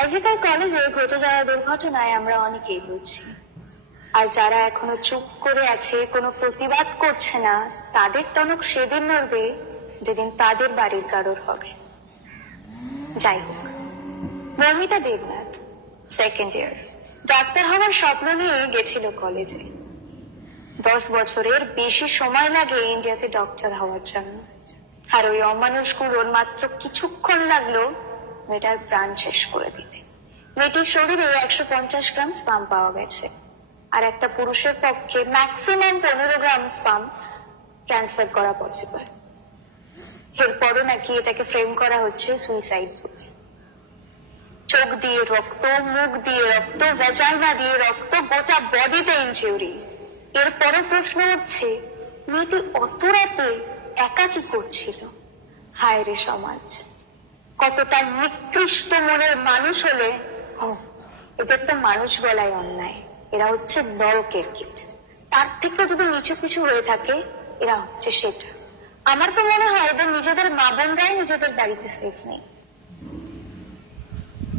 আইজিকাল কলেজে ঘটে যাওয়া দুর্ঘটনায় আমরা অনেকেই বুঝছি, আর যারা এখনো চুপ করে আছে, কোনো প্রতিবাদ করছে না, তাদের টনক সেদিন নড়বে যেদিন তাদের বাড়ির কারোর হবে। যাই হোক, Moumita Debnath second year doctor হওয়ার স্বপ্ন নিয়ে গেছিল কলেজে। 10 বছরের বেশি সময় লাগে ইন্ডিয়াতে ডক্টর হওয়ার জন্য, আর ওই অমানুষগুলোর মাত্র কিছুক্ষণ লাগলো মেয়েটার প্রাণ শেষ করে দিতে। মেয়েটির শরীরে 150 গ্রাম স্পাম পাওয়া গেছে, আর একটা পুরুষের পক্ষে ম্যাক্সিমাম 15 গ্রাম স্পাম ট্রান্সফার করা পসিবল। এরপরও নাকি এটাকে ফ্রেম করা হচ্ছে সুইসাইড বলে। চোখ দিয়ে রক্ত, মুখ দিয়ে রক্ত, ভ্যাজাইনা দিয়ে রক্ত, গোটা বডিতে ইনজিউরি। এরপরে প্রশ্ন হচ্ছে, মেয়েটি অত রাতে একা কি করছিল? হায় রে সমাজ, কতটা নিকৃষ্ট মনের মানুষ হলে এদের তো মানুষ বলাই অন্যায়, এরা হচ্ছে নরকের কীট। তার থেকে যদি নিচু কিছু হয়ে থাকে, এরা হচ্ছে সেটা। আমার তো মনে হয় এদের নিজেদের মা বোনরাই নিজেদের বাড়িতে সেফ নেই।